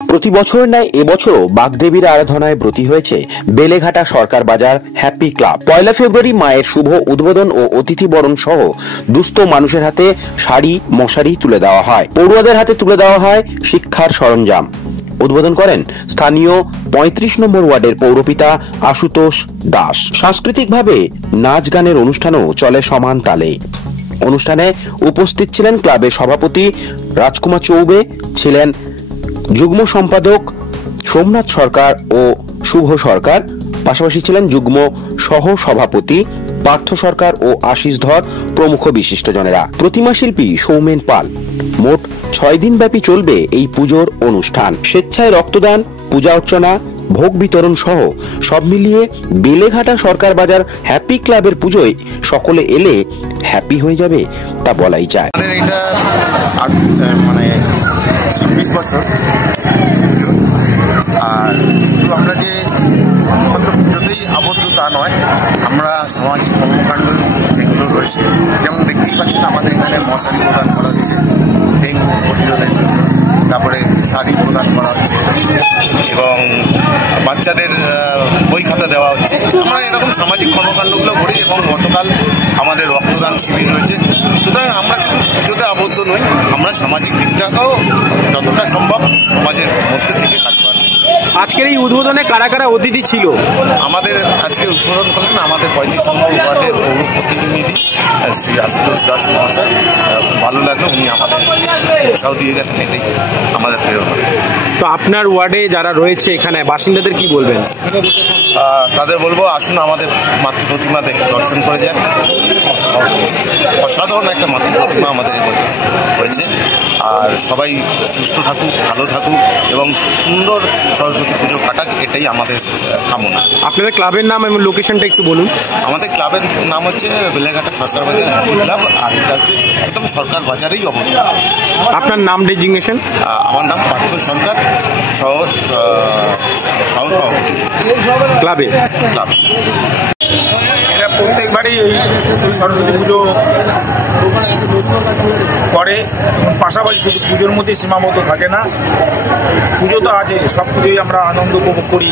প্রতি বছরের ন্যায় এবছরও বাগদেবীর আরাধনায় ব্রতী হয়েছে বেলেঘাটা সরকার বাজার হ্যাপি ক্লাব। 1 ফেব্রুয়ারি মায়ের শুভ উদ্বোধন ও অতিথি বরণ সহ দুস্থ মানুষের হাতে শাড়ি মশারি তুলে দেওয়া হয়। পড়ুয়াদের হাতে তুলে দেওয়া হয় শিক্ষার সরঞ্জাম। উদ্বোধন করেন স্থানীয় 35 নম্বর ওয়ার্ডের পৌরপিতা আশুতোষ দাস। সাংস্কৃতিকভাবে নাচ গানের অনুষ্ঠানও চলে সমান তালে। অনুষ্ঠানে উপস্থিত ছিলেন ক্লাবের সভাপতি রাজকুমার চৌবে, ছিলেন যুগ্ম সম্পাদক সোমনাথ সরকার ও শুভ সরকার, পাশাপাশি ছিলেন যুগ্ম সহ সভাপতি পার্থ সরকার ও আশিস ধর প্রমুখ বিশিষ্টজনেরা। প্রতিমা শিল্পী সৌমেন পাল। মোট 6 দিন ব্যাপী চলবে এই পুজোর অনুষ্ঠান। স্বেচ্ছায় রক্তদান, পূজা অর্চনা, ভোগ বিতরণ সহ সব মিলিয়ে বেলেঘাটা সরকার বাজার হ্যাপি ক্লাবের পুজোয় সকলে এলে হ্যাপি হয়ে যাবে তা বলাই যায়। মানে 26 বছর আর শুধু আমরা যে শুধুমাত্র পুজোতেই আবদ্ধ তা নয়, আমরা সামাজিক কর্মকাণ্ড যেগুলো রয়েছে, যেমন দেখতেই পাচ্ছেন আমাদের এখানে মশারি প্রদান করা হচ্ছে ডেঙ্গু প্রতিরোধের জন্য, তারপরে শাড়ি প্রদান করা হচ্ছে এবং বাচ্চাদের বই খাতা দেওয়া হচ্ছে। আমরা এরকম সামাজিক কর্মকাণ্ডগুলো করি এবং গতকাল আমাদের রক্তদান শিবির রয়েছে। সুতরাং আমরা শুধু পুজোতে আবদ্ধ নই, আমরা সামাজিক দিকটাকেও যতটা সম্ভব সমাজের মধ্যে থেকে কাজ করি। আজকের এই উদ্বোধনে কারা কারা অতিথি ছিল? আমাদের আজকে উদ্বোধন করলেন আমাদের 35 নম্বর ওয়ার্ডের পৌর প্রতিনিধি শ্রী আশুতোষ দাস মহাশয়। ভালো লাগলো, উনি আমাদের উৎসাহ দিয়ে গেলেন, এটাই আমাদের প্রেরণা। তো আপনার ওয়ার্ডে যারা রয়েছে এখানে বাসিন্দাদের কি বলবেন? তাদের বলবো আসুন আমাদের মাতৃ প্রতিমা দর্শন করে যান। অসাধারণ একটা মাতৃ প্রতিমা আমাদের এবছর হয়েছে। আর সবাই সুস্থ থাকুক, ভালো থাকুক এবং সুন্দর সরস্বতী পুজো কাটাক, এটাই আমাদের কামনা। আপনাদের ক্লাবের নাম এবং লোকেশনটা একটু বলুন। আমাদের ক্লাবের নাম হচ্ছে বেলেঘাটা সরকার বাজার হ্যাপি ক্লাব, আর এটা হচ্ছে একদম সরকার বাজারেই অবস্থিত। আপনার নাম ডেজিগনেশন? আমার নাম পার্থ সরকার, সহ সভাপতি ক্লাবে। ক্লাব এরা প্রত্যেকবারই এই সরস্বতী পুজো করে, পাশাপাশি শুধু পুজোর মধ্যে সীমাবদ্ধ থাকে না। পুজো তো আছে, সব পুজোই আমরা আনন্দ উপভোগ করি।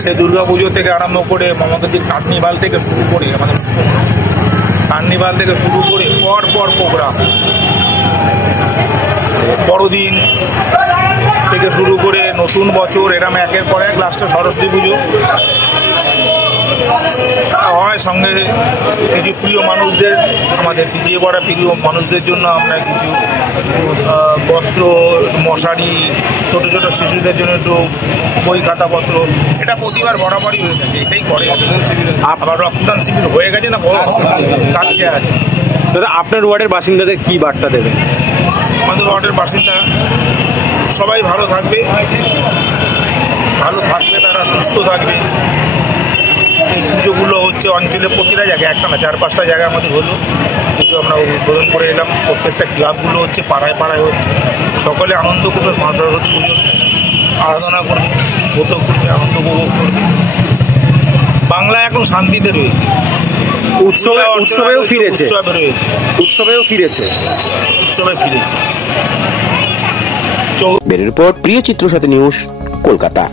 সে দুর্গা পুজো থেকে আরম্ভ করে মমতাদির কার্নিভাল থেকে শুরু করে আমাদের কার্নিভাল থেকে শুরু করে পর প্রোগ্রাম, বড়দিন থেকে শুরু করে নতুন বছর, এরম একের পর এক লাস্টে সরস্বতী পুজো হয়। সঙ্গে কিছু প্রিয় মানুষদের, আমাদের পিছিয়ে পড়া প্রিয় মানুষদের জন্য আমরা কিছু বস্ত্র, মশারি, ছোট ছোট শিশুদের জন্য একটু বই খাতাপত্র, এটা প্রতিবার বরাবরই হয়ে থাকে, এটাই করে। আবার রক্তদান শিবির হয়ে গেছে না, কালকে আছে। দাদা, আপনার ওয়ার্ডের বাসিন্দাদের কি বার্তা দেবেন? আমাদের ওয়ার্ডের বাসিন্দা সবাই ভালো থাকবে, তারা সুস্থ থাকবে। এই পুজোগুলো হচ্ছে অঞ্চলে প্রতিটা জায়গায়, একটা না 4-5টা জায়গায় আমাদের হলো পুজো, আমরা উদ্বোধন করে এলাম। প্রত্যেকটা ক্লাবগুলো হচ্ছে পাড়ায় পাড়ায় হচ্ছে, সকলে আনন্দ করবে, মা সরস্বতী পুজো আরাধনা করবে, ব্রত করবে, আনন্দ উপভোগ করবে। বাংলা এখন শান্তিতে রয়েছে, উৎসবেও ফিরেছে। বের রিপোর্ট, প্রিয় চিত্র সাথী নিউজ, কলকাতা।